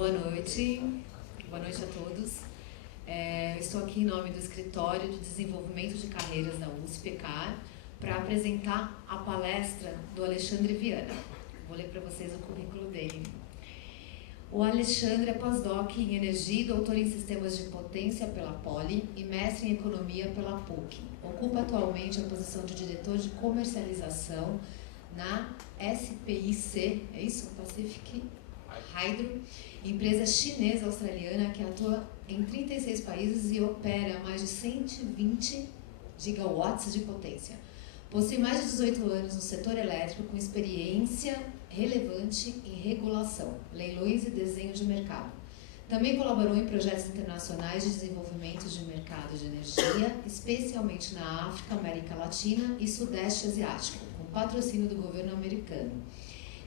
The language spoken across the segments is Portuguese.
Boa noite a todos. Eu estou aqui em nome do Escritório de Desenvolvimento de Carreiras da USP-ECAR para apresentar a palestra do Alexandre Viana. Vou ler para vocês o currículo dele. O Alexandre é pós-doc em Energia e doutor em Sistemas de Potência pela Poli e mestre em Economia pela PUC. Ocupa atualmente a posição de diretor de comercialização na SPIC, é isso? Pacific Hydro, empresa chinesa-australiana que atua em 36 países e opera mais de 120 gigawatts de potência. Possui mais de 18 anos no setor elétrico, com experiência relevante em regulação, leilões e desenho de mercado. Também colaborou em projetos internacionais de desenvolvimento de mercado de energia, especialmente na África, América Latina e Sudeste Asiático, com patrocínio do governo americano.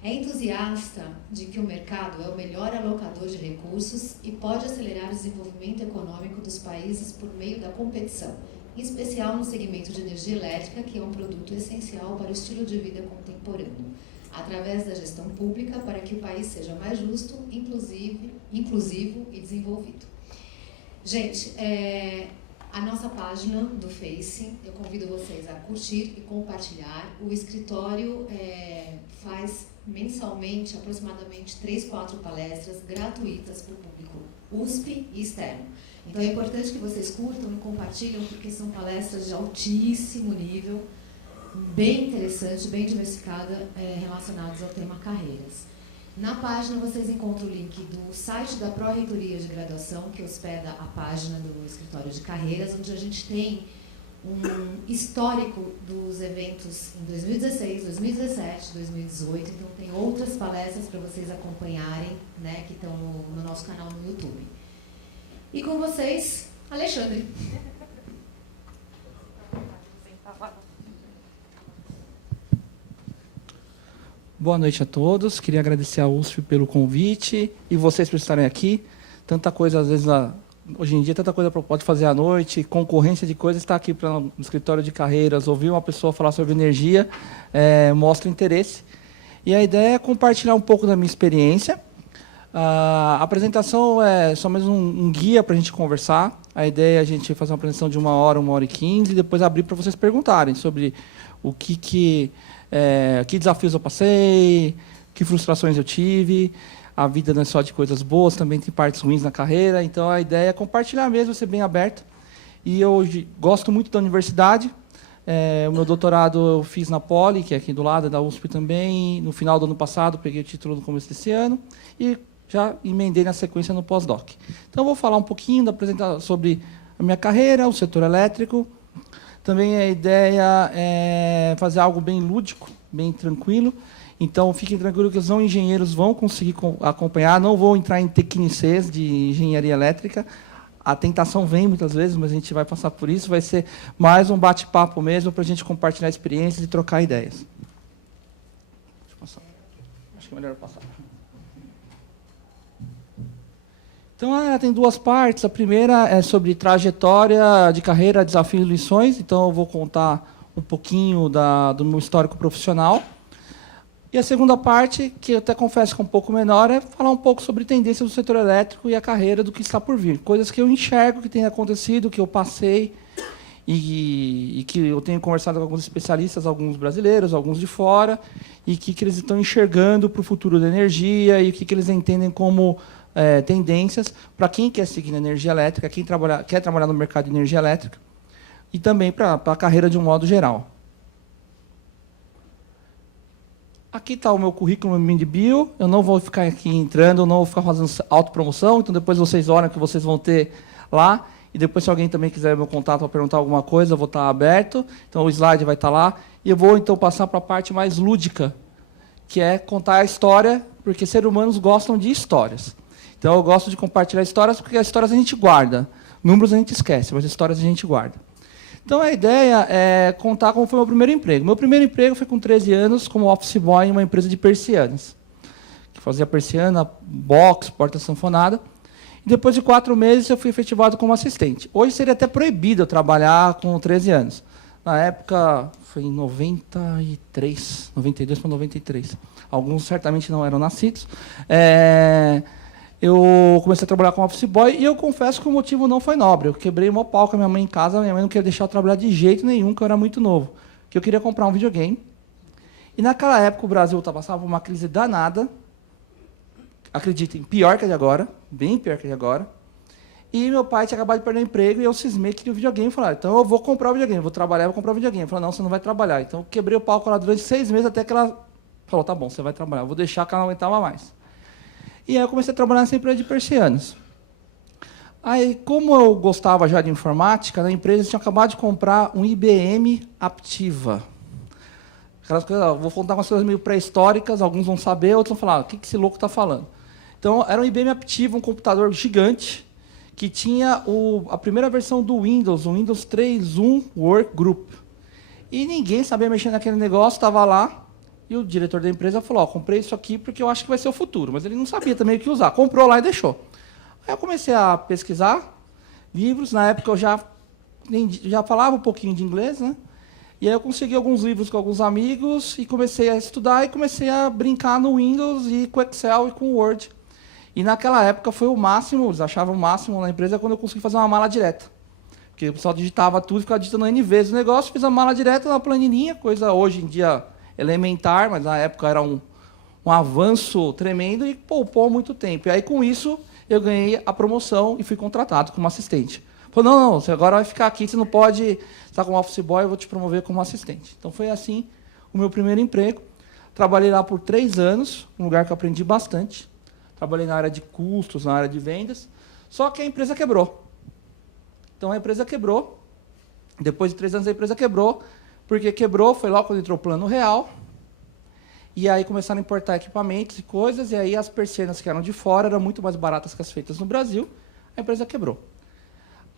É entusiasta de que o mercado é o melhor alocador de recursos e pode acelerar o desenvolvimento econômico dos países por meio da competição, em especial no segmento de energia elétrica, que é um produto essencial para o estilo de vida contemporâneo, através da gestão pública para que o país seja mais justo, inclusivo e desenvolvido. Gente, a nossa página do Face, eu convido vocês a curtir e compartilhar. O escritório faz mensalmente aproximadamente 3-4 palestras gratuitas para o público USP e externo. Então é importante que vocês curtam e compartilhem, porque são palestras de altíssimo nível, bem interessante, bem diversificada, relacionadas ao tema carreiras. Na página vocês encontram o link do site da Pró-Reitoria de Graduação, que hospeda a página do Escritório de Carreiras, onde a gente tem um histórico dos eventos em 2016, 2017, 2018. Então tem outras palestras para vocês acompanharem, né, que estão no nosso canal no YouTube. E com vocês, Alexandre. Boa noite a todos. Queria agradecer à USP pelo convite e vocês por estarem aqui. Tanta coisa, às vezes, hoje em dia, tanta coisa pode fazer à noite, concorrência de coisas, estar aqui no escritório de carreiras, ouvir uma pessoa falar sobre energia, mostra interesse. E a ideia é compartilhar um pouco da minha experiência. A apresentação é só mais um guia para a gente conversar. A ideia é a gente fazer uma apresentação de 1 hora e 15, e depois abrir para vocês perguntarem sobre o que desafios eu passei, que frustrações eu tive. A vida não é só de coisas boas, também tem partes ruins na carreira. Então, a ideia é compartilhar mesmo, ser bem aberto. E eu gosto muito da universidade. O meu doutorado eu fiz na Poli, que é aqui do lado, da USP também. No final do ano passado, peguei o título no começo desse ano. E já emendei na sequência no pós-doc. Então, eu vou falar um pouquinho, apresentar sobre a minha carreira, o setor elétrico. Também a ideia é fazer algo bem lúdico, bem tranquilo. Então, fiquem tranquilos que os não engenheiros vão conseguir acompanhar. Não vou entrar em tecnicês de engenharia elétrica. A tentação vem muitas vezes, mas a gente vai passar por isso. Vai ser mais um bate-papo mesmo para a gente compartilhar experiências e trocar ideias. Deixa eu passar. Acho que é melhor eu passar. Então, tem duas partes. A primeira é sobre trajetória de carreira, desafios e lições. Então, eu vou contar um pouquinho do meu histórico profissional. E a segunda parte, que eu até confesso que é um pouco menor, é falar um pouco sobre tendências do setor elétrico e a carreira do que está por vir. Coisas que eu enxergo que tem acontecido, que eu passei e que eu tenho conversado com alguns especialistas, alguns brasileiros, alguns de fora, e que eles estão enxergando para o futuro da energia e o que eles entendem como tendências para quem quer seguir na energia elétrica, quem quer trabalhar no mercado de energia elétrica, e também para a carreira de um modo geral. Aqui está o meu currículo no MindBio. Eu não vou ficar aqui entrando, não vou ficar fazendo autopromoção, então depois vocês olham que vocês vão ter lá. E depois, se alguém também quiser meu contato para perguntar alguma coisa, eu vou estar aberto. Então o slide vai estar lá. E eu vou então passar para a parte mais lúdica, que é contar a história, porque seres humanos gostam de histórias. Então eu gosto de compartilhar histórias, porque as histórias a gente guarda. Números a gente esquece, mas histórias a gente guarda. Então, a ideia é contar como foi o meu primeiro emprego. Meu primeiro emprego foi com 13 anos, como office boy em uma empresa de persianas, que fazia persiana, box, porta sanfonada. E depois de 4 meses, eu fui efetivado como assistente. Hoje seria até proibido eu trabalhar com 13 anos. Na época, foi em 92 para 93. Alguns certamente não eram nascidos. eu comecei a trabalhar como office boy e eu confesso que o motivo não foi nobre. Eu quebrei o maior pau com a minha mãe em casa, minha mãe não queria deixar eu trabalhar de jeito nenhum, porque eu era muito novo. Que eu queria comprar um videogame. E naquela época o Brasil passava por uma crise danada. Acreditem, pior que a de agora, bem pior que a de agora. E meu pai tinha acabado de perder o emprego e eu cismei que queria o videogame. Falei, então eu vou comprar o videogame, vou trabalhar e vou comprar o videogame. Ele falou, não, você não vai trabalhar. Então eu quebrei o pau com ela durante 6 meses até que ela falou, tá bom, você vai trabalhar. Eu vou deixar que ela não aguentava mais. E aí eu comecei a trabalhar nessa empresa de persianas. Aí, como eu gostava já de informática, na empresa eles tinham acabado de comprar um IBM Aptiva. Aquelas coisas, vou contar umas coisas meio pré-históricas, alguns vão saber, outros vão falar, o que esse louco está falando? Então, era um IBM Aptiva, um computador gigante, que tinha a primeira versão do Windows, o Windows 3.1 Workgroup. E ninguém sabia mexer naquele negócio, estava lá, e o diretor da empresa falou, comprei isso aqui porque eu acho que vai ser o futuro. Mas ele não sabia também o que usar. Comprou lá e deixou. Aí eu comecei a pesquisar livros. Na época eu já falava um pouquinho de inglês, né? E aí eu consegui alguns livros com alguns amigos e comecei a estudar e comecei a brincar no Windows e com Excel e com Word. E naquela época foi o máximo, eles achavam o máximo na empresa quando eu consegui fazer uma mala direta. Porque o pessoal digitava tudo, ficava digitando N vezes o negócio, fiz a mala direta na planilhinha, coisa hoje em dia elementar, mas na época era um avanço tremendo e poupou muito tempo. E aí, com isso, eu ganhei a promoção e fui contratado como assistente. Falou, não, você agora vai ficar aqui, você não pode estar como office boy, eu vou te promover como assistente. Então, foi assim o meu primeiro emprego. Trabalhei lá por 3 anos, um lugar que eu aprendi bastante. Trabalhei na área de custos, na área de vendas, só que a empresa quebrou. Então, a empresa quebrou. Depois de 3 anos, a empresa quebrou. Porque quebrou, foi logo quando entrou o Plano Real. E aí começaram a importar equipamentos e coisas, e aí as persianas que eram de fora eram muito mais baratas que as feitas no Brasil. A empresa quebrou.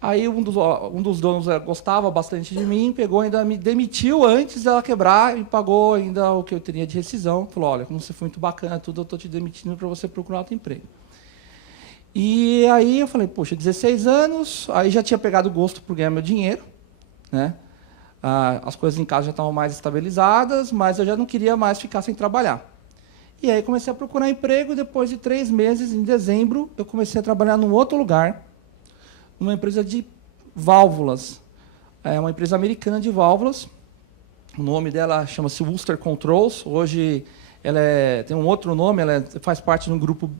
Aí um dos donos gostava bastante de mim, pegou ainda me demitiu antes dela quebrar e pagou ainda o que eu teria de rescisão. Falou, olha, como você foi muito bacana, tudo, eu estou te demitindo para você procurar outro emprego. E aí eu falei, poxa, 16 anos, aí já tinha pegado gosto por ganhar meu dinheiro, né? As coisas em casa já estavam mais estabilizadas, mas eu já não queria mais ficar sem trabalhar. E aí comecei a procurar emprego, e depois de 3 meses, em dezembro, eu comecei a trabalhar num outro lugar, numa empresa de válvulas. É uma empresa americana de válvulas. O nome dela chama-se Wooster Controls. Hoje ela tem um outro nome, ela faz parte de um grupo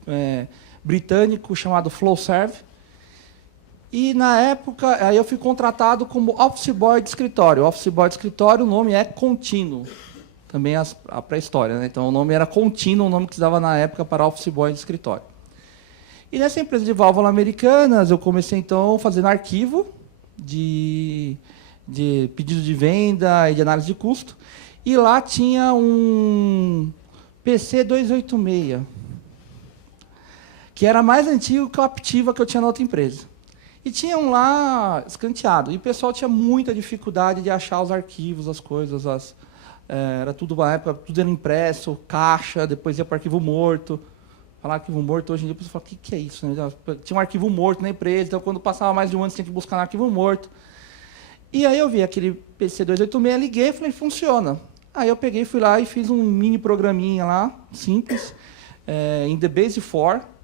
britânico chamado Flowserve. E, na época, aí eu fui contratado como office boy de escritório. Office boy de escritório, o nome é contínuo. Também a pré-história, né? Então, o nome era contínuo, o nome que se dava na época para office boy de escritório. E nessa empresa de válvula americanas, eu comecei, então, fazendo arquivo de pedido de venda e de análise de custo. E lá tinha um PC 286, que era mais antigo que o Aptiva que eu tinha na outra empresa. E tinha um lá escanteado. E o pessoal tinha muita dificuldade de achar os arquivos, as coisas. Era tudo, na época, tudo era impresso, caixa, depois ia para o arquivo morto. Falar arquivo morto, hoje em dia, a pessoa fala, o que é isso? Tinha um arquivo morto na empresa, então quando passava mais de um ano, você tinha que buscar no arquivo morto. E aí eu vi aquele PC 286, liguei e falei, funciona. Aí eu peguei, fui lá e fiz um mini programinha lá, simples, em The Base 4,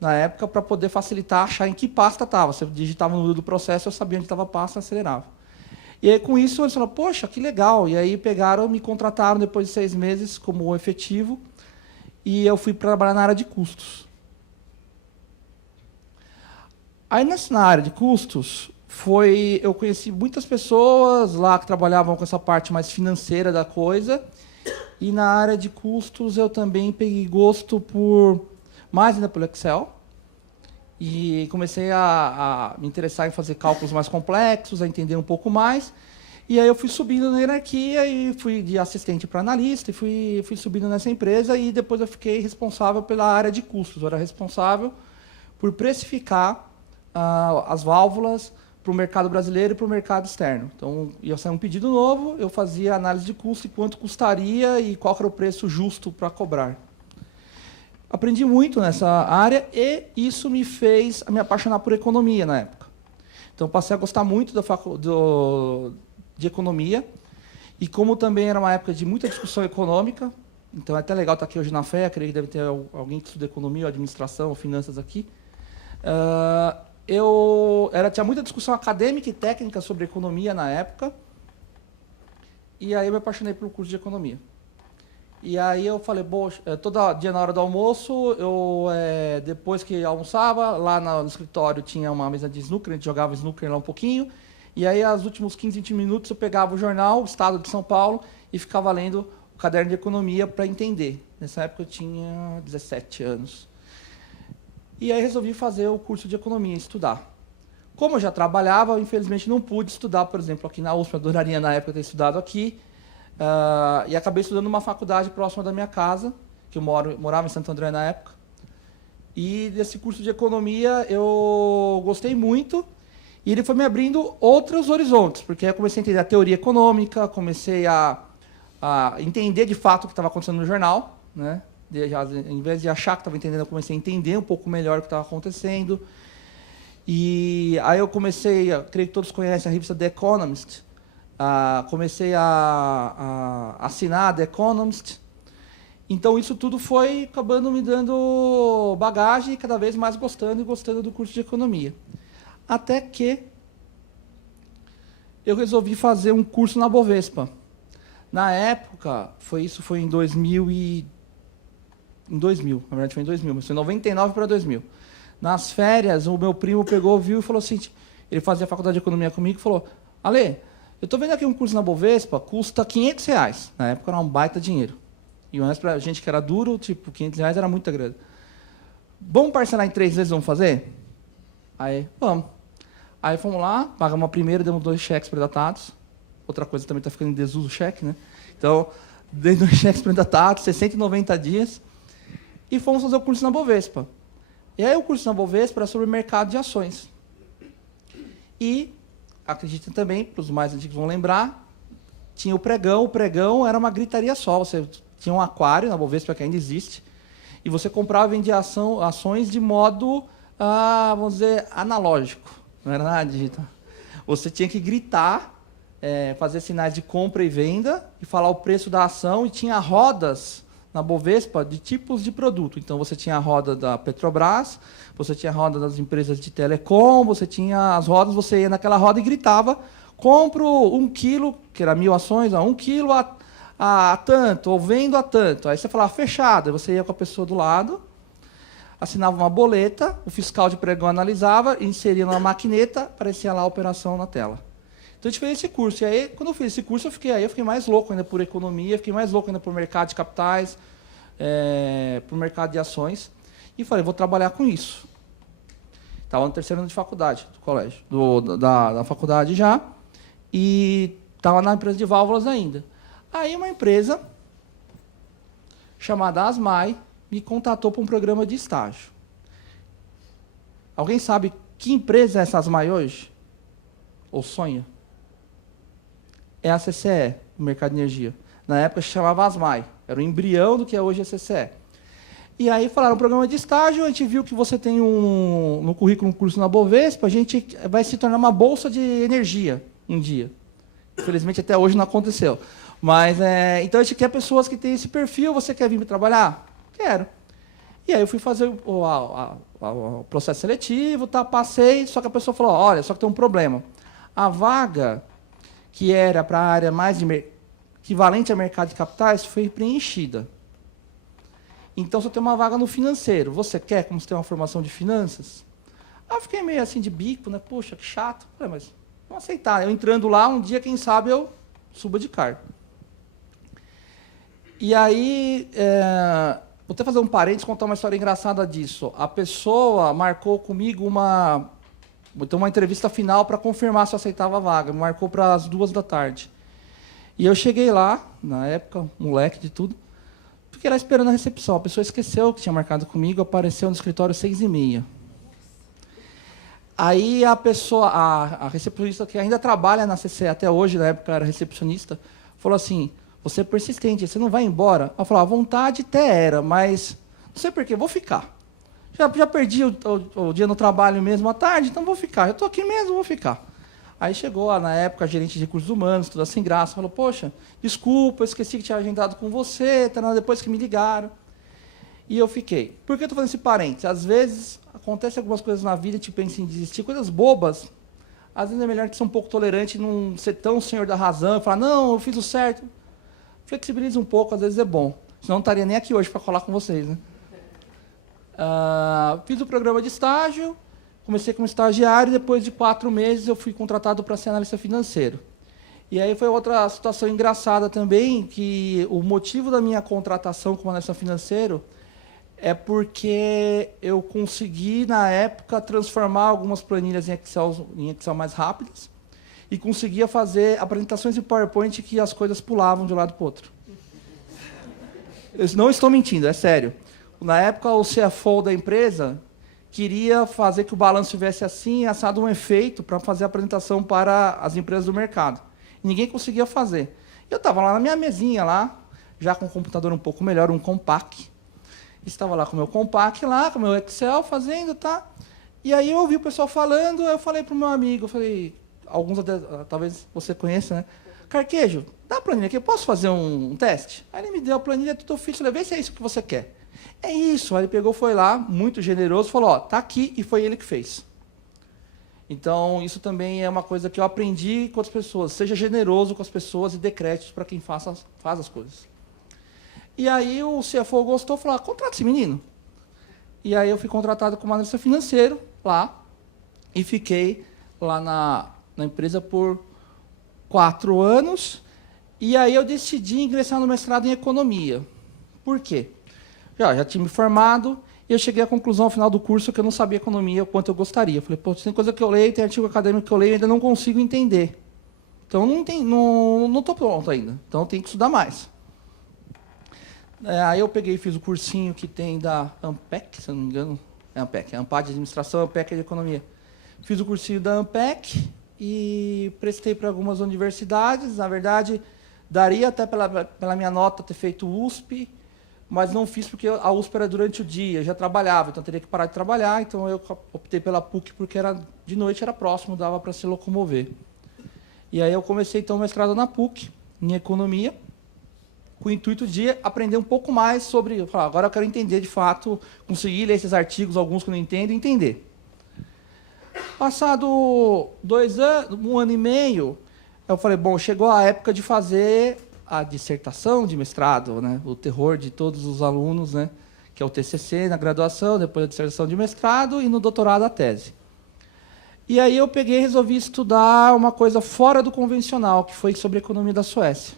na época, para poder facilitar achar em que pasta estava. Você digitava no número do processo, eu sabia onde estava a pasta, acelerava. E aí, com isso, eles falaram, poxa, que legal. E aí pegaram, me contrataram depois de 6 meses como efetivo, e eu fui trabalhar na área de custos. Aí, na área de custos, eu conheci muitas pessoas lá que trabalhavam com essa parte mais financeira da coisa, e na área de custos eu também peguei gosto mais ainda pelo Excel, e comecei a me interessar em fazer cálculos mais complexos, a entender um pouco mais. E aí eu fui subindo na hierarquia e fui de assistente para analista, e fui subindo nessa empresa, e depois eu fiquei responsável pela área de custos. Eu era responsável por precificar as válvulas para o mercado brasileiro e para o mercado externo. Então, ia sair um pedido novo, eu fazia análise de custo e quanto custaria e qual era o preço justo para cobrar. Aprendi muito nessa área e isso me fez me apaixonar por economia na época. Então, passei a gostar muito de economia. E como também era uma época de muita discussão econômica, Então é até legal estar aqui hoje na FEA, creio que deve ter alguém que estuda economia, ou administração, ou finanças aqui. Tinha muita discussão acadêmica e técnica sobre economia na época, e aí eu me apaixonei pelo curso de economia. E aí eu falei, todo dia na hora do almoço, depois que almoçava, lá no escritório tinha uma mesa de snooker, a gente jogava snooker lá um pouquinho, e aí, aos últimos 15, 20 minutos, eu pegava o jornal, o Estado de São Paulo, e ficava lendo o caderno de economia para entender. Nessa época eu tinha 17 anos. E aí resolvi fazer o curso de economia, estudar. Como eu já trabalhava, eu, infelizmente não pude estudar, por exemplo, aqui na USP, eu adoraria na época ter estudado aqui, e acabei estudando numa faculdade próxima da minha casa, que eu morava em Santo André na época. E desse curso de economia eu gostei muito, e ele foi me abrindo outros horizontes, porque aí eu comecei a entender a teoria econômica, comecei a entender de fato o que estava acontecendo no jornal, né? Em vez de achar que estava entendendo, eu comecei a entender um pouco melhor o que estava acontecendo. E aí eu comecei, creio que todos conhecem a revista The Economist, comecei a assinar The Economist. Então isso tudo foi acabando me dando bagagem e cada vez mais gostando do curso de economia. Até que eu resolvi fazer um curso na Bovespa. Na época, foi em 2000, na verdade foi em 2000, mas foi em 99 para 2000. Nas férias, o meu primo pegou, viu e falou assim, ele fazia faculdade de economia comigo e falou, Ale, eu estou vendo aqui um curso na Bovespa, custa R$500. Na época era um baita dinheiro. E o resto, para a gente que era duro, tipo, R$500 era muita grana. Vamos parcelar em 3 vezes, vamos fazer? Aí, vamos. Aí fomos lá, pagamos a primeira, demos 2 cheques predatados. Outra coisa também está ficando em desuso o cheque, né? Então, dei 2 cheques predatados, 60 e 90 dias, e fomos fazer o curso na Bovespa. E aí o curso na Bovespa era sobre mercado de ações. E, acreditem também, para os mais antigos vão lembrar, tinha o pregão era uma gritaria só. Você tinha um aquário na Bovespa, que ainda existe, e você comprava e vendia ações de modo, vamos dizer, analógico. Não era nada digital. Você tinha que gritar, fazer sinais de compra e venda, e falar o preço da ação, e tinha rodas na Bovespa de tipos de produto. Então, você tinha a roda da Petrobras, você tinha a roda das empresas de telecom, você tinha as rodas, você ia naquela roda e gritava, compro 1 quilo, que era 1000 ações, 1 quilo a tanto, ou vendo a tanto. Aí você falava, fechado. Aí você ia com a pessoa do lado, assinava uma boleta, o fiscal de pregão analisava, inseria na maquineta, aparecia lá a operação na tela. Então, a gente fez esse curso. E aí, quando eu fiz esse curso, eu fiquei mais louco ainda por economia, fiquei mais louco ainda por mercado de capitais, por mercado de ações. E falei, vou trabalhar com isso. Estava no 3º ano de faculdade, do colégio, da faculdade já, e estava na empresa de válvulas ainda. Aí, uma empresa chamada Asmai me contatou para um programa de estágio. Alguém sabe que empresa é essa Asmai hoje? Ou sonha? É a CCE, o mercado de energia. Na época se chamava Asmai, era o embrião do que é hoje a CCE. E aí falaram, programa de estágio, a gente viu que você tem no currículo um curso na Bovespa, a gente vai se tornar uma bolsa de energia um dia. Infelizmente até hoje não aconteceu. Mas, então a gente quer pessoas que têm esse perfil, você quer vir me trabalhar? Quero. E aí eu fui fazer o processo seletivo, passei, só que a pessoa falou, olha, só que tem um problema. A vaga que era para a área mais equivalente ao mercado de capitais, foi preenchida. Então, só tem uma vaga no financeiro. Você quer, como você tem uma formação de finanças? Aí eu fiquei meio assim de bico, né? Poxa, que chato. Falei, mas vamos aceitar. Eu entrando lá, um dia, quem sabe, eu suba de cargo. E aí, vou até fazer um parênteses, contar uma história engraçada disso. A pessoa marcou comigo uma entrevista final para confirmar se eu aceitava a vaga. Me marcou para as 14h. E eu cheguei lá, na época, moleque de tudo, fiquei lá esperando a recepção. A pessoa esqueceu que tinha marcado comigo, apareceu no escritório 6h30. Aí a pessoa, a recepcionista, que ainda trabalha na CCE até hoje, na época era recepcionista, falou assim, você é persistente, você não vai embora? Eu falei, a vontade até era, mas não sei porquê, vou ficar. Já perdi o dia no trabalho mesmo à tarde, então vou ficar. Eu estou aqui mesmo, vou ficar. Aí chegou, na época, a gerente de recursos humanos, toda sem graça, falou, poxa, desculpa, eu esqueci que tinha agendado com você, depois que me ligaram. E eu fiquei. Por que eu estou fazendo esse parênteses? Às vezes, acontecem algumas coisas na vida, te pensa em desistir, coisas bobas. Às vezes é melhor que ser um pouco tolerante, não ser tão senhor da razão, e falar, não, eu fiz o certo. Flexibiliza um pouco, às vezes é bom. Senão não estaria nem aqui hoje para falar com vocês, né? Fiz o programa de estágio, comecei como estagiário, e depois de 4 meses eu fui contratado para ser analista financeiro. E aí foi outra situação engraçada também, que o motivo da minha contratação como analista financeiro é porque eu consegui, na época, transformar algumas planilhas em Excel mais rápidas e conseguia fazer apresentações em PowerPoint que as coisas pulavam de um lado para o outro. Eu não estou mentindo, é sério. Na época, o CFO da empresa queria fazer que o balanço tivesse assim, assado um efeito para fazer a apresentação para as empresas do mercado. E ninguém conseguia fazer. Eu estava lá na minha mesinha, lá, já com um computador um pouco melhor, um Compaq. Estava lá com o meu Compaq, lá, com o meu Excel, fazendo, tá? E aí eu ouvi o pessoal falando, eu falei para o meu amigo, eu falei, alguns talvez você conheça, né? Carquejo, dá a planilha aqui, eu posso fazer um teste? Aí ele me deu a planilha, tudo fiz, falei, vê se é isso que você quer. É isso. Aí ele pegou, foi lá, muito generoso, falou, ó, tá aqui, e foi ele que fez. Então, isso também é uma coisa que eu aprendi com as pessoas. Seja generoso com as pessoas e dê créditos para quem faz as coisas. E aí o CFO gostou, falou, contrata esse menino. E aí eu fui contratado como analista financeiro lá e fiquei lá na empresa por 4 anos. E aí eu decidi ingressar no mestrado em economia. Por quê? Já tinha me formado e eu cheguei à conclusão ao final do curso que eu não sabia economia o quanto eu gostaria. Eu falei, pô, tem coisa que eu leio, tem artigo acadêmico que eu leio e ainda não consigo entender. Então não estou pronto ainda. Então eu tenho que estudar mais. Aí eu peguei e fiz o cursinho que tem da Ampec, se eu não me engano. É Ampec, é Ampad de Administração, Ampec de Economia. Fiz o cursinho da Ampec e prestei para algumas universidades. Na verdade, daria até pela minha nota ter feito USP, mas não fiz porque a USP era durante o dia, eu já trabalhava, então eu teria que parar de trabalhar, então eu optei pela PUC porque de noite era próximo, dava para se locomover. E aí eu comecei então o mestrado na PUC, em Economia, com o intuito de aprender um pouco mais sobre... agora eu quero entender de fato, conseguir ler esses artigos, alguns que eu não entendo, e entender. Passado 2 anos, 1 ano e meio, eu falei, bom, chegou a época de fazer a dissertação de mestrado, né? O terror de todos os alunos, né? Que é o TCC na graduação, depois a dissertação de mestrado e no doutorado a tese. E aí eu peguei e resolvi estudar uma coisa fora do convencional, que foi sobre a economia da Suécia.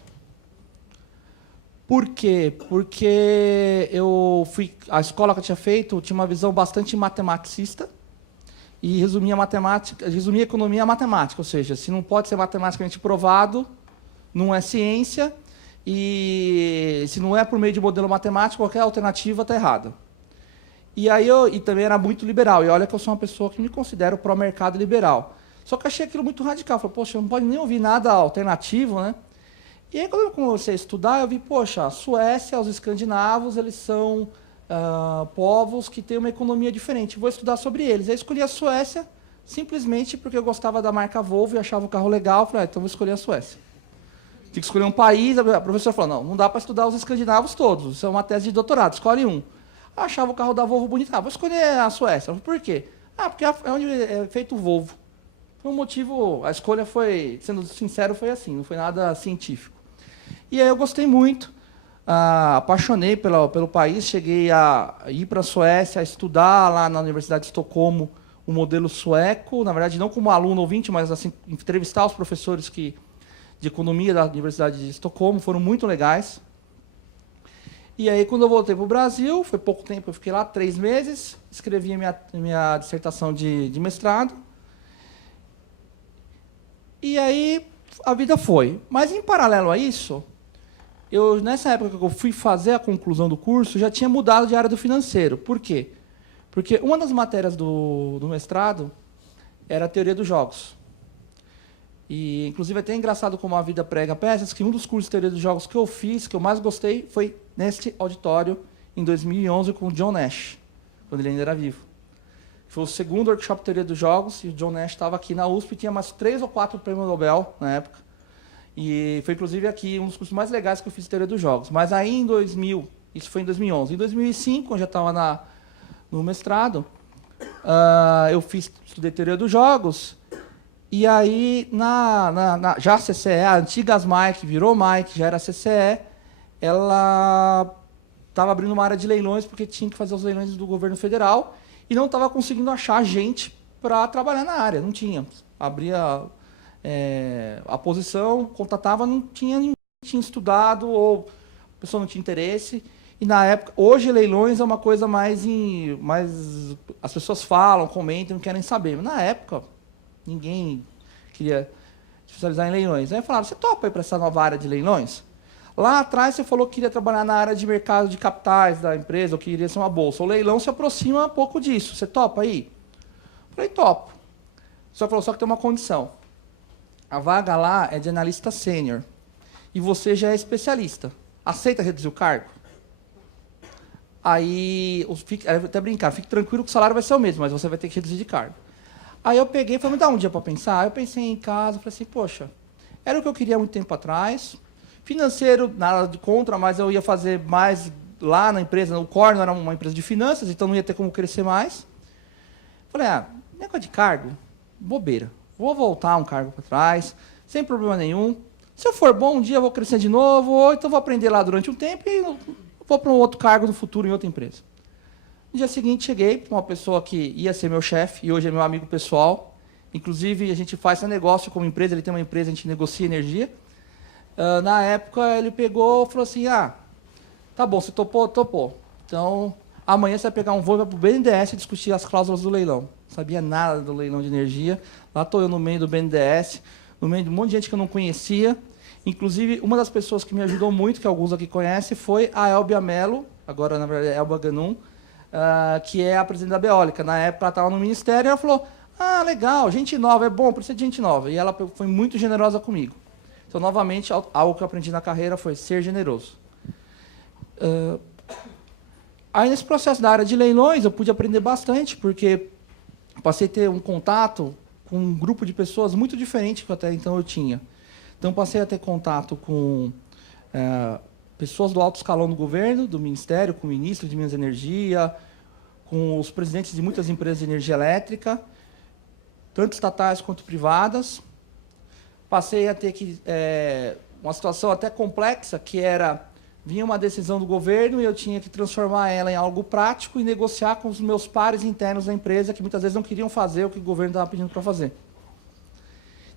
Por quê? Porque a escola que eu tinha feito tinha uma visão bastante matematicista e resumia a economia a matemática, ou seja, se não pode ser matematicamente provado, não é ciência, e se não é por meio de modelo matemático, qualquer alternativa está errada. E aí e também era muito liberal, e olha que eu sou uma pessoa que me considero pró-mercado liberal. Só que achei aquilo muito radical, falei, poxa, não pode nem ouvir nada alternativo, né? E aí, quando eu comecei a estudar, eu vi, poxa, a Suécia, os escandinavos, eles são povos que têm uma economia diferente. Vou estudar sobre eles. Aí escolhi a Suécia simplesmente porque eu gostava da marca Volvo e achava o carro legal. Falei, então vou escolher a Suécia. Tinha que escolher um país. A professora falou, não dá para estudar os escandinavos todos. Isso é uma tese de doutorado, escolhe um. Eu achava o carro da Volvo bonito. Vou escolher a Suécia. Por quê? Porque é onde é feito o Volvo. Foi um motivo, a escolha foi, sendo sincero, foi assim, não foi nada científico. E aí eu gostei muito, apaixonei pelo país, cheguei a ir para a Suécia, a estudar lá na Universidade de Estocolmo o modelo sueco, na verdade não como aluno ouvinte, mas assim, entrevistar os professores de economia da Universidade de Estocolmo, foram muito legais. E aí quando eu voltei para o Brasil, foi pouco tempo, eu fiquei lá 3 meses, escrevi a minha dissertação de mestrado. E aí a vida foi. Mas em paralelo a isso, nessa época que eu fui fazer a conclusão do curso, já tinha mudado de área do financeiro. Por quê? Porque uma das matérias do mestrado era a teoria dos jogos. E, inclusive, é até engraçado como a vida prega peças, que um dos cursos de teoria dos jogos que eu fiz, que eu mais gostei, foi neste auditório, em 2011, com o John Nash, quando ele ainda era vivo. Foi o segundo workshop de teoria dos jogos, e o John Nash estava aqui na USP, tinha mais 3 ou 4 prêmios Nobel na época. E foi, inclusive, aqui um dos cursos mais legais que eu fiz de teoria dos jogos. Mas aí, em 2000, isso foi em 2011. Em 2005, eu já estava no mestrado, eu estudei teoria dos jogos, e aí, já a CCE, a antiga ASMAE, que virou MAE, que já era a CCE, ela estava abrindo uma área de leilões, porque tinha que fazer os leilões do governo federal, e não estava conseguindo achar gente para trabalhar na área, não tinha. Abria a posição, contatava, não tinha ninguém que tinha estudado, ou a pessoa não tinha interesse. E na época, hoje leilões é uma coisa mais as pessoas falam, comentam, querem saber. Mas na época, ninguém queria especializar em leilões. Aí falaram, você topa ir para essa nova área de leilões? Lá atrás você falou que queria trabalhar na área de mercado de capitais da empresa, ou que iria ser uma bolsa. O leilão se aproxima um pouco disso. Você topa aí? Falei, topo. Só que tem uma condição. A vaga lá é de analista sênior. E você já é especialista. Aceita reduzir o cargo? Aí, até brincar, fique tranquilo que o salário vai ser o mesmo, mas você vai ter que reduzir de cargo. Aí eu peguei e falei, me dá um dia para pensar. Aí eu pensei em casa, falei assim, poxa, era o que eu queria há muito tempo atrás. Financeiro, nada de contra, mas eu ia fazer mais lá na empresa. O Corno era uma empresa de finanças, então não ia ter como crescer mais. Falei, negócio de cargo, bobeira. Vou voltar um cargo para trás, sem problema nenhum. Se eu for bom, um dia eu vou crescer de novo, ou então vou aprender lá durante um tempo e vou para um outro cargo no futuro em outra empresa. No dia seguinte, cheguei para uma pessoa que ia ser meu chefe e hoje é meu amigo pessoal. Inclusive, a gente faz esse negócio como empresa, ele tem uma empresa, a gente negocia energia. Na época, ele pegou e falou assim, tá bom, você topou? Topou. Então, amanhã você vai pegar um voo para o BNDES e discutir as cláusulas do leilão. Não sabia nada do leilão de energia. Lá estou eu no meio do BNDES, no meio de um monte de gente que eu não conhecia. Inclusive, uma das pessoas que me ajudou muito, que alguns aqui conhecem, foi a Elbia Mello, agora, na verdade, é Elba Ganum, que é a presidente da Beólica. Na época, ela estava no ministério e ela falou, legal, gente nova, é bom, precisa de gente nova. E ela foi muito generosa comigo. Então, novamente, algo que eu aprendi na carreira foi ser generoso. Aí, nesse processo da área de leilões, eu pude aprender bastante, porque passei a ter um contato com um grupo de pessoas muito diferente que até então eu tinha. Então, passei a ter contato com pessoas do alto escalão do governo, do Ministério, com o ministro de Minas e Energia, com os presidentes de muitas empresas de energia elétrica, tanto estatais quanto privadas. Passei a ter uma situação até complexa, que vinha uma decisão do governo e eu tinha que transformar ela em algo prático e negociar com os meus pares internos da empresa, que muitas vezes não queriam fazer o que o governo estava pedindo para fazer.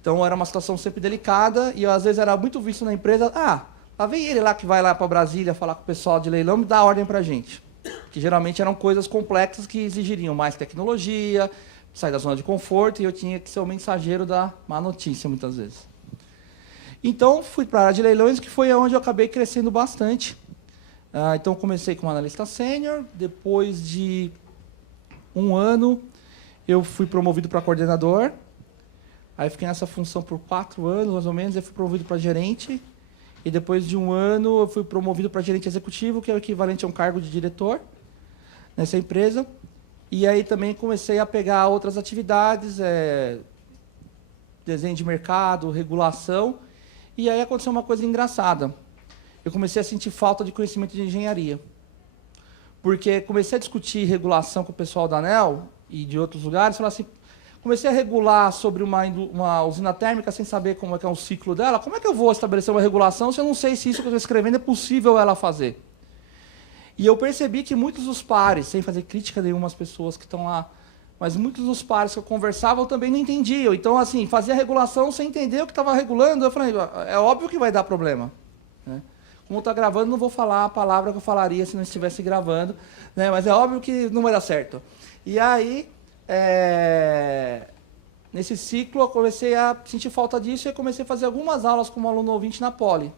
Então, era uma situação sempre delicada e, às vezes, era muito visto na empresa, lá vem ele lá que vai lá para Brasília falar com o pessoal de leilão e dá ordem para a gente. Que, geralmente, eram coisas complexas que exigiriam mais tecnologia, sair da zona de conforto, e eu tinha que ser o mensageiro da má notícia, muitas vezes. Então, fui para a área de leilões, que foi onde eu acabei crescendo bastante. Então, comecei como analista sênior, depois de um ano, eu fui promovido para coordenador. Aí fiquei nessa função por 4 anos, mais ou menos, aí fui promovido para gerente. E depois de um ano, eu fui promovido para gerente executivo, que é o equivalente a um cargo de diretor nessa empresa. E aí também comecei a pegar outras atividades, desenho de mercado, regulação. E aí aconteceu uma coisa engraçada. Eu comecei a sentir falta de conhecimento de engenharia. Porque comecei a discutir regulação com o pessoal da ANEEL e de outros lugares, falei assim, comecei a regular sobre uma usina térmica sem saber como é que é o ciclo dela. Como é que eu vou estabelecer uma regulação se eu não sei se isso que eu estou escrevendo é possível ela fazer? E eu percebi que muitos dos pares, sem fazer crítica nenhuma às pessoas que estão lá, mas muitos dos pares que eu conversava eu também não entendiam. Então, assim, fazia regulação sem entender o que estava regulando. Eu falei, é óbvio que vai dar problema. Né? Como está gravando, não vou falar a palavra que eu falaria se não estivesse gravando, né? Mas é óbvio que não vai dar certo. E aí, nesse ciclo, eu comecei a sentir falta disso e comecei a fazer algumas aulas como aluno ouvinte na Poli.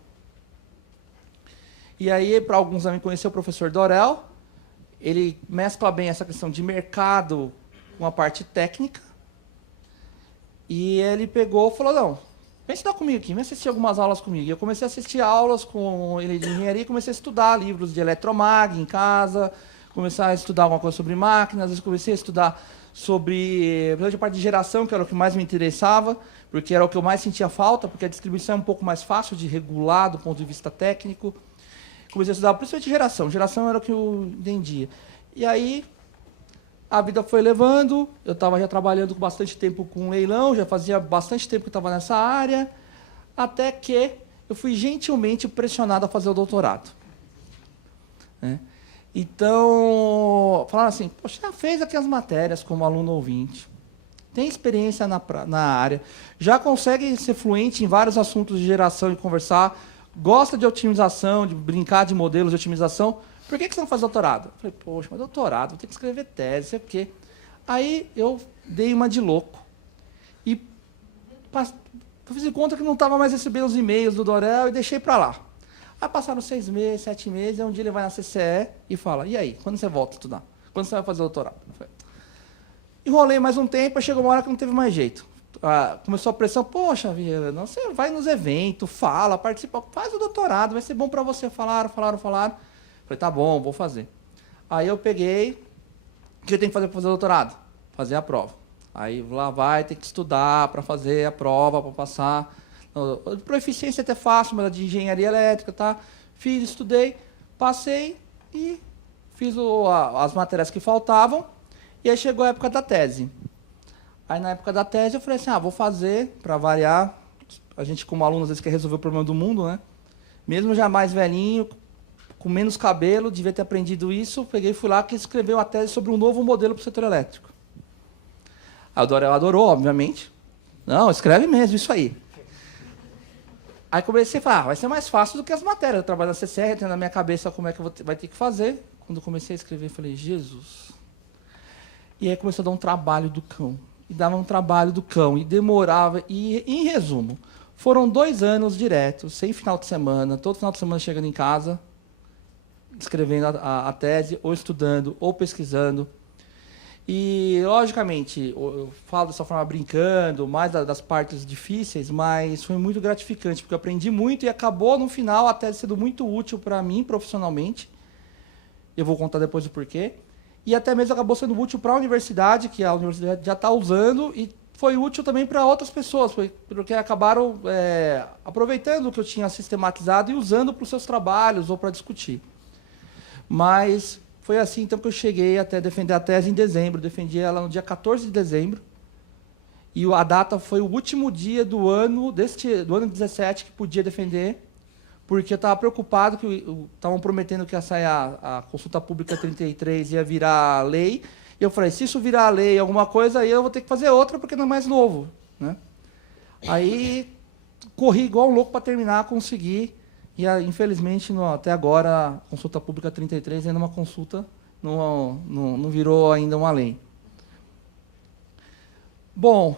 E aí, para alguns também conhecer o professor Dorel, ele mescla bem essa questão de mercado com a parte técnica. E ele pegou e falou, não, vem estudar comigo aqui, vem assistir algumas aulas comigo. E eu comecei a assistir aulas com ele de engenharia e comecei a estudar livros de eletromag em casa, comecei a estudar alguma coisa sobre máquinas, comecei a estudar sobre a parte de geração, que era o que mais me interessava, porque era o que eu mais sentia falta, porque a distribuição é um pouco mais fácil de regular do ponto de vista técnico. Comecei a estudar principalmente geração. Geração era o que eu entendia. E aí a vida foi levando, eu estava já trabalhando com bastante tempo com leilão, já fazia bastante tempo que estava nessa área, até que eu fui gentilmente pressionado a fazer o doutorado. Né? Então, falaram assim, poxa, já fez aqui as matérias como aluno ouvinte, tem experiência na área, já consegue ser fluente em vários assuntos de geração e conversar, gosta de otimização, de brincar de modelos de otimização, por que você não faz doutorado? Eu falei, poxa, mas doutorado, vou ter que escrever tese, sei o quê. Aí eu dei uma de louco e fiz de conta que não estava mais recebendo os e-mails do Dorel e deixei para lá. Aí passaram 6 meses, 7 meses, aí um dia ele vai na CCE e fala, e aí, quando você volta a estudar? Quando você vai fazer doutorado? Eu falei, enrolei mais um tempo, aí chegou uma hora que não teve mais jeito. Começou a pressão, poxa, Viana, você vai nos eventos, fala, participa, faz o doutorado, vai ser bom para você. Falaram. Falei, tá bom, vou fazer. Aí eu peguei, o que eu tenho que fazer para fazer o doutorado? Fazer a prova. Aí lá vai, tem que estudar para fazer a prova, para passar. Para eficiência é até fácil, mas de engenharia elétrica, tá? Fiz, estudei, passei e fiz as matérias que faltavam. E aí chegou a época da tese. Aí na época da tese eu falei assim, vou fazer, para variar. A gente como aluno às vezes quer resolver o problema do mundo, né? Mesmo já mais velhinho, com menos cabelo, devia ter aprendido isso, peguei e fui lá que escreveu a tese sobre um novo modelo para o setor elétrico. Aí o Dorel adorou, obviamente. Não, escreve mesmo, isso aí. Aí comecei a falar, vai ser mais fácil do que as matérias. Eu trabalho na CCR, tenho na minha cabeça como é que vai ter que fazer. Quando eu comecei a escrever, eu falei, Jesus. E aí começou a dar um trabalho do cão. E dava um trabalho do cão, e demorava. E, em resumo, foram 2 anos diretos, sem final de semana, todo final de semana chegando em casa, escrevendo a tese, ou estudando, ou pesquisando. E, logicamente, eu falo dessa forma brincando, mais das partes difíceis, mas foi muito gratificante, porque eu aprendi muito e acabou, no final, a tese sendo muito útil para mim, profissionalmente. Eu vou contar depois o porquê. E até mesmo acabou sendo útil para a universidade, que a universidade já está usando, e foi útil também para outras pessoas, porque acabaram aproveitando o que eu tinha sistematizado e usando para os seus trabalhos ou para discutir. Mas foi assim então que eu cheguei até defender a tese em dezembro. Defendi ela no dia 14 de dezembro. E a data foi o último dia do ano 17 que podia defender, porque eu estava preocupado que estavam prometendo que ia sair a consulta pública 33 ia virar lei. E eu falei, se isso virar lei alguma coisa, aí eu vou ter que fazer outra porque não é mais novo. Né? Aí corri igual um louco para terminar, consegui. E, infelizmente, até agora, a consulta pública 33 ainda é uma consulta, não virou ainda uma lei. Bom,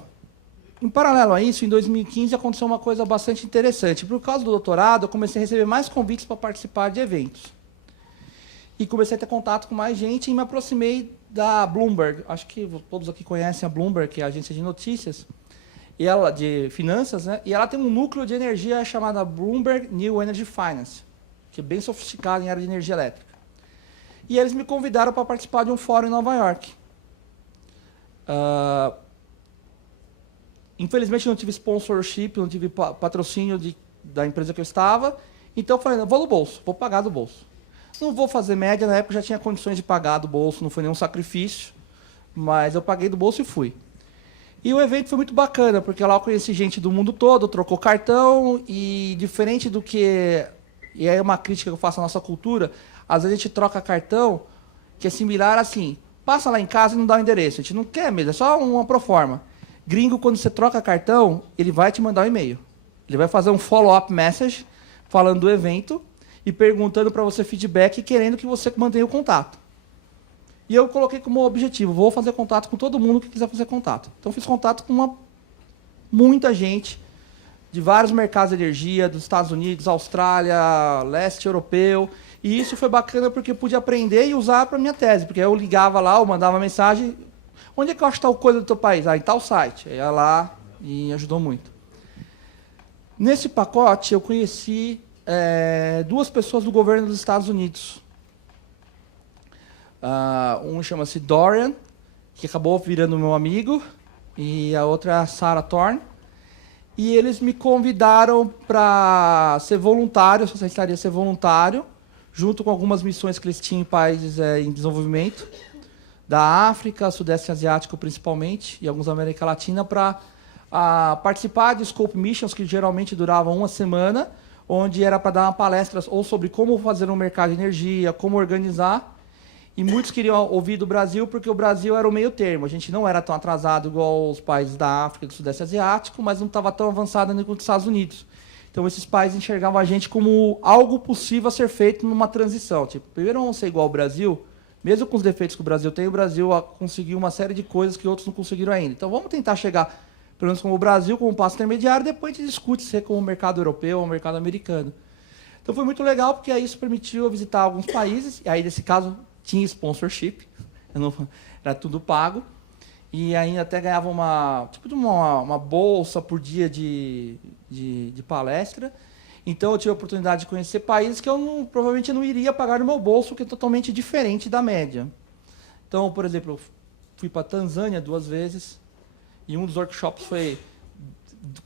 em paralelo a isso, em 2015 aconteceu uma coisa bastante interessante. Por causa do doutorado, eu comecei a receber mais convites para participar de eventos. E comecei a ter contato com mais gente e me aproximei da Bloomberg. Acho que todos aqui conhecem a Bloomberg, que é a agência de notícias. E ela de finanças, né? E ela tem um núcleo de energia chamado Bloomberg New Energy Finance, que é bem sofisticado em área de energia elétrica. E eles me convidaram para participar de um fórum em Nova York. Infelizmente não tive sponsorship, não tive patrocínio da empresa que eu estava, então eu falei, não, vou no bolso, vou pagar do bolso. Não vou fazer média, na época já tinha condições de pagar do bolso, não foi nenhum sacrifício, mas eu paguei do bolso e fui. E o evento foi muito bacana, porque lá eu conheci gente do mundo todo, trocou cartão, e diferente do que... E é uma crítica que eu faço à nossa cultura, às vezes a gente troca cartão, que é similar assim, passa lá em casa e não dá o endereço, a gente não quer mesmo, é só uma proforma. Gringo, quando você troca cartão, ele vai te mandar um e-mail. Ele vai fazer um follow-up message, falando do evento, e perguntando para você feedback, querendo que você mantenha o contato. E eu coloquei como objetivo, vou fazer contato com todo mundo que quiser fazer contato. Então, fiz contato com muita gente, de vários mercados de energia, dos Estados Unidos, Austrália, leste europeu. E isso foi bacana porque eu pude aprender e usar para a minha tese. Porque eu ligava lá, eu mandava uma mensagem, onde é que eu acho tal coisa do teu país? Em tal site. Aí ia lá e ajudou muito. Nesse pacote, eu conheci 2 pessoas do governo dos Estados Unidos. Um chama-se Dorian que acabou virando meu amigo, e a outra é a Sarah Thorne. E eles me convidaram para ser voluntário, se eu aceitaria ser voluntário, junto com algumas missões que eles tinham em países em desenvolvimento, da África, Sudeste Asiático principalmente, e alguns da América Latina, para participar de Scope Missions, que geralmente duravam uma semana, onde era para dar uma palestra ou sobre como fazer um mercado de energia, como organizar. E muitos queriam ouvir do Brasil, porque o Brasil era o meio termo. A gente não era tão atrasado igual os países da África e do Sudeste Asiático, mas não estava tão avançado ainda quanto os Estados Unidos. Então, esses países enxergavam a gente como algo possível a ser feito numa transição. Tipo, primeiro vamos ser igual ao Brasil, mesmo com os defeitos que o Brasil tem, o Brasil conseguiu uma série de coisas que outros não conseguiram ainda. Então, vamos tentar chegar, pelo menos como o Brasil, como um passo intermediário, depois a gente discute se é como o mercado europeu ou o mercado americano. Então, foi muito legal, porque isso permitiu eu visitar alguns países, e aí, nesse caso, tinha sponsorship, era tudo pago, e ainda até ganhava uma bolsa por dia de palestra. Então eu tive a oportunidade de conhecer países que eu provavelmente não iria pagar no meu bolso, que é totalmente diferente da média. Então, por exemplo, eu fui para a Tanzânia 2 vezes, e um dos workshops foi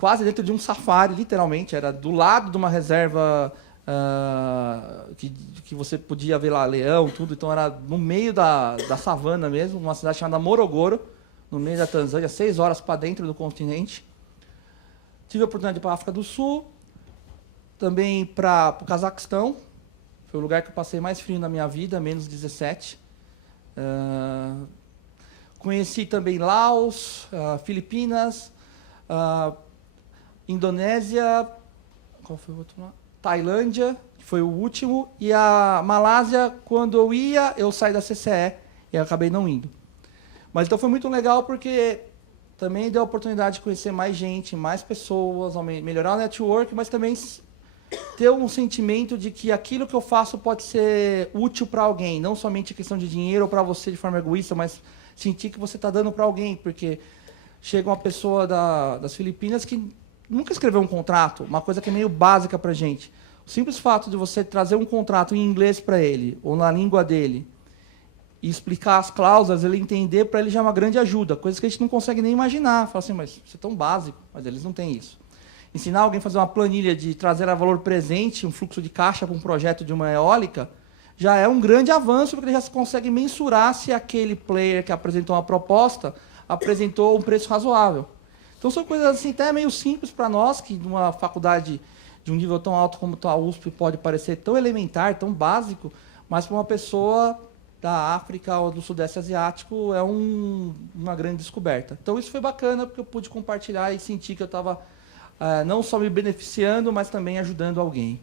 quase dentro de um safari, literalmente, era do lado de uma reserva que você podia ver lá leão, tudo, então era no meio da savana mesmo, uma cidade chamada Morogoro, no meio da Tanzânia, 6 horas para dentro do continente. Tive a oportunidade de ir para a África do Sul, também para o Cazaquistão, foi o lugar que eu passei mais frio na minha vida, menos 17. Conheci também Laos, Filipinas, Indonésia, qual foi o outro lá? Tailândia, que foi o último, e a Malásia, quando eu ia, eu saí da CCE e acabei não indo. Mas então foi muito legal porque também deu a oportunidade de conhecer mais gente, mais pessoas, melhorar o network, mas também ter um sentimento de que aquilo que eu faço pode ser útil para alguém, não somente questão de dinheiro ou para você de forma egoísta, mas sentir que você está dando para alguém, porque chega uma pessoa das Filipinas que nunca escreveu um contrato, uma coisa que é meio básica para a gente. O simples fato de você trazer um contrato em inglês para ele, ou na língua dele, e explicar as cláusulas, ele entender, para ele já é uma grande ajuda, coisa que a gente não consegue nem imaginar. Fala assim, mas isso é tão básico, mas eles não têm isso. Ensinar alguém a fazer uma planilha de trazer a valor presente, um fluxo de caixa para um projeto de uma eólica, já é um grande avanço, porque ele já consegue mensurar se aquele player que apresentou uma proposta apresentou um preço razoável. Então são coisas assim até meio simples para nós, que numa faculdade de um nível tão alto como a USP pode parecer tão elementar, tão básico, mas para uma pessoa da África ou do Sudeste Asiático é uma grande descoberta. Então isso foi bacana, porque eu pude compartilhar e sentir que eu estava não só me beneficiando, mas também ajudando alguém.